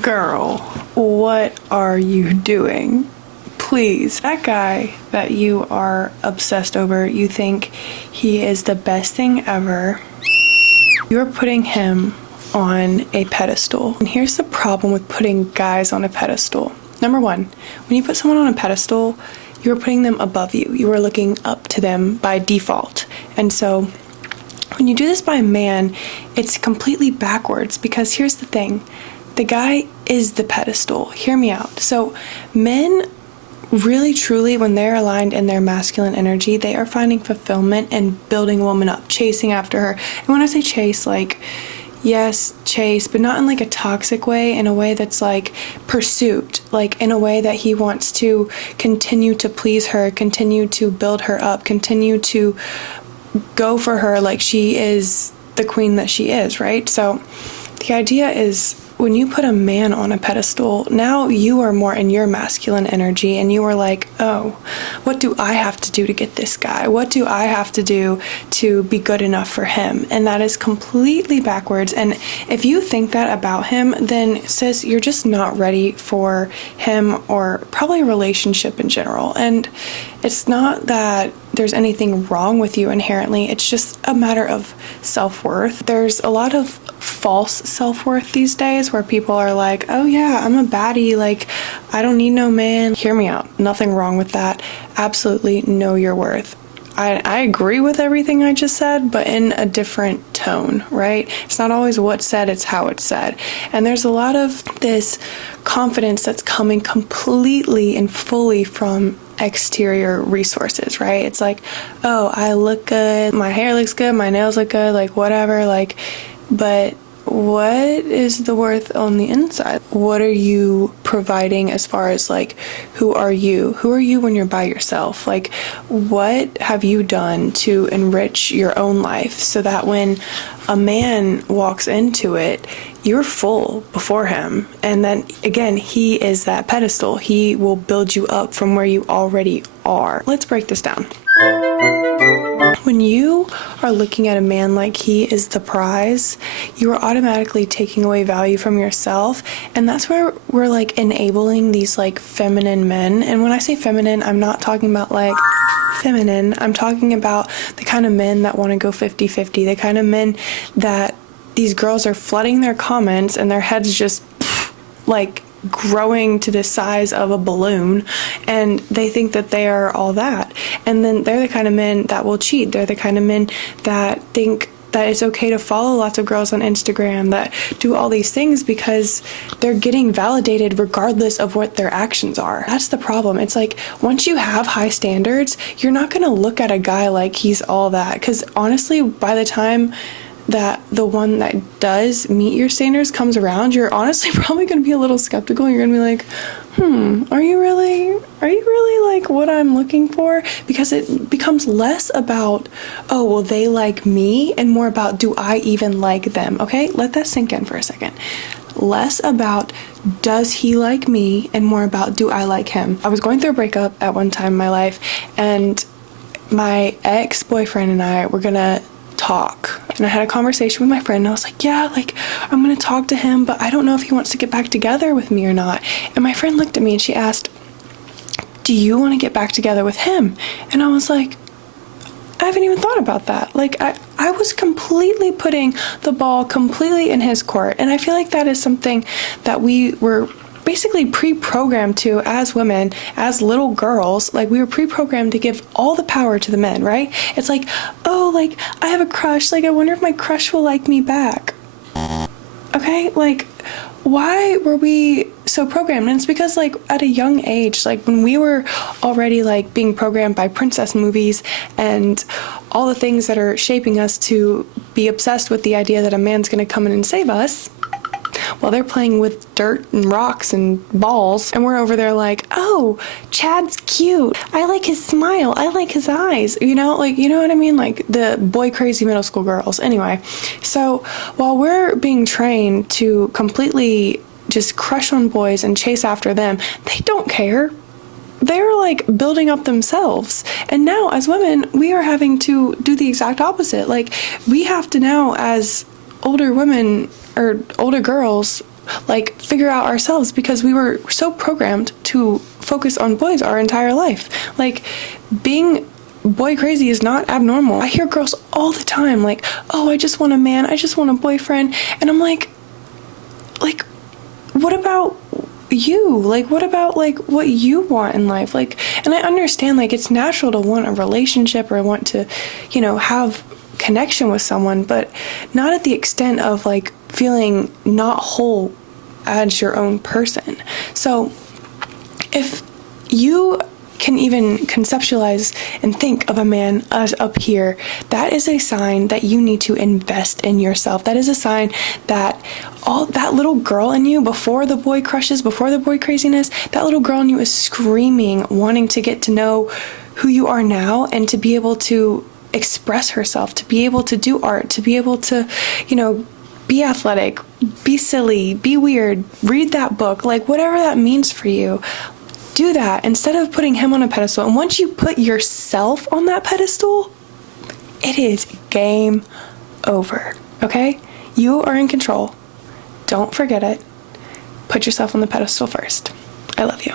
Girl, what are you doing? Please, that guy that you are obsessed over, you think he is the best thing ever. You're putting him on a pedestal. And here's the problem with putting guys on a pedestal. Number one, when you put someone on a pedestal, you're putting them above you. You are looking up to them by default. And so when you do this by a man, it's completely backwards, because here's the thing. The guy is the pedestal. Hear me out. So men really truly, when they're aligned in their masculine energy, they are finding fulfillment and building a woman up, chasing after her. And when I say chase, like, yes, chase, but not in like a toxic way, in a way that's like pursuit, like in a way that he wants to continue to please her, continue to build her up, continue to go for her like she is the queen that she is, right? So the idea is, when you put a man on a pedestal, now you are more in your masculine energy, and you are like, oh, what do I have to do to get this guy? What do I have to do to be good enough for him? And that is completely backwards. And if you think that about him, then sis, you're just not ready for him, or probably a relationship in general. And it's not that there's anything wrong with you inherently. It's just a matter of self-worth. There's a lot of false self-worth these days where people are like, oh yeah, I'm a baddie, like I don't need no man. Hear me out. Nothing wrong with that. Absolutely know your worth. I agree with everything I just said, but in a different tone, right? It's not always what's said, it's how it's said. And there's a lot of this confidence that's coming completely and fully from exterior resources, right? It's like, oh, I look good, my hair looks good, my nails look good, like whatever, like, but what is the worth on the inside? What are you providing as far as like, who are you? Who are you when you're by yourself? Like, what have you done to enrich your own life so that when a man walks into it, you're full before him? And then again, he is that pedestal. He will build you up from where you already are. Let's break this down. When you are looking at a man like he is the prize, you are automatically taking away value from yourself. And that's where we're like enabling these like feminine men. And when I say feminine, I'm not talking about like feminine. I'm talking about the kind of men that want to go 50-50, the kind of men that these girls are flooding their comments and their heads just like growing to the size of a balloon, and they think that they are all that. And then they're the kind of men that will cheat. They're the kind of men that think that it's okay to follow lots of girls on Instagram, that do all these things because they're getting validated regardless of what their actions are. That's the problem. It's like, once you have high standards, you're not going to look at a guy like he's all that, because honestly, by the time that the one that does meet your standards comes around, you're honestly probably going to be a little skeptical. You're going to be like, are you really like what I'm looking for? Because it becomes less about, oh, well, they like me, and more about, do I even like them? Okay, let that sink in for a second. Less about, does he like me, and more about, do I like him? I was going through a breakup at one time in my life, and my ex-boyfriend and I were gonna talk, and I had a conversation with my friend, and I was like, yeah, like I'm gonna talk to him, but I don't know if he wants to get back together with me or not. And my friend looked at me and she asked, do you want to get back together with him? And I was like, I haven't even thought about that. Like I was completely putting the ball completely in his court. And I feel like that is something that we were basically pre-programmed to as women, as little girls. Like, we were pre-programmed to give all the power to the men, right? It's like, oh, like I have a crush, like I wonder if my crush will like me back. Okay, like why were we so programmed? And it's because like at a young age, like when we were already like being programmed by princess movies and all the things that are shaping us to be obsessed with the idea that a man's gonna come in and save us, while they're playing with dirt and rocks and balls, and we're over there like, oh, Chad's cute, I like his smile, I like his eyes, you know, like, you know what I mean, like the boy crazy middle school girls. Anyway, so while we're being trained to completely just crush on boys and chase after them, they don't care. They're like building up themselves. And now as women, we are having to do the exact opposite. Like, we have to now, as older women or older girls, like figure out ourselves, because we were so programmed to focus on boys our entire life. Like, being boy crazy is not abnormal. I hear girls all the time like, oh, I just want a man, I just want a boyfriend. And I'm like, what about you? Like, what about like what you want in life? Like, and I understand like it's natural to want a relationship or want to, have connection with someone, but not at the extent of like feeling not whole as your own person. So if you can even conceptualize and think of a man as up here, that is a sign that you need to invest in yourself. That is a sign that all that little girl in you, before the boy crushes, before the boy craziness, that little girl in you is screaming, wanting to get to know who you are now and to be able to express herself, to be able to do art, to be able to, be athletic, be silly, be weird, read that book, like whatever that means for you. Do that instead of putting him on a pedestal. And once you put yourself on that pedestal, it is game over, okay? You are in control. Don't forget it. Put yourself on the pedestal first. I love you.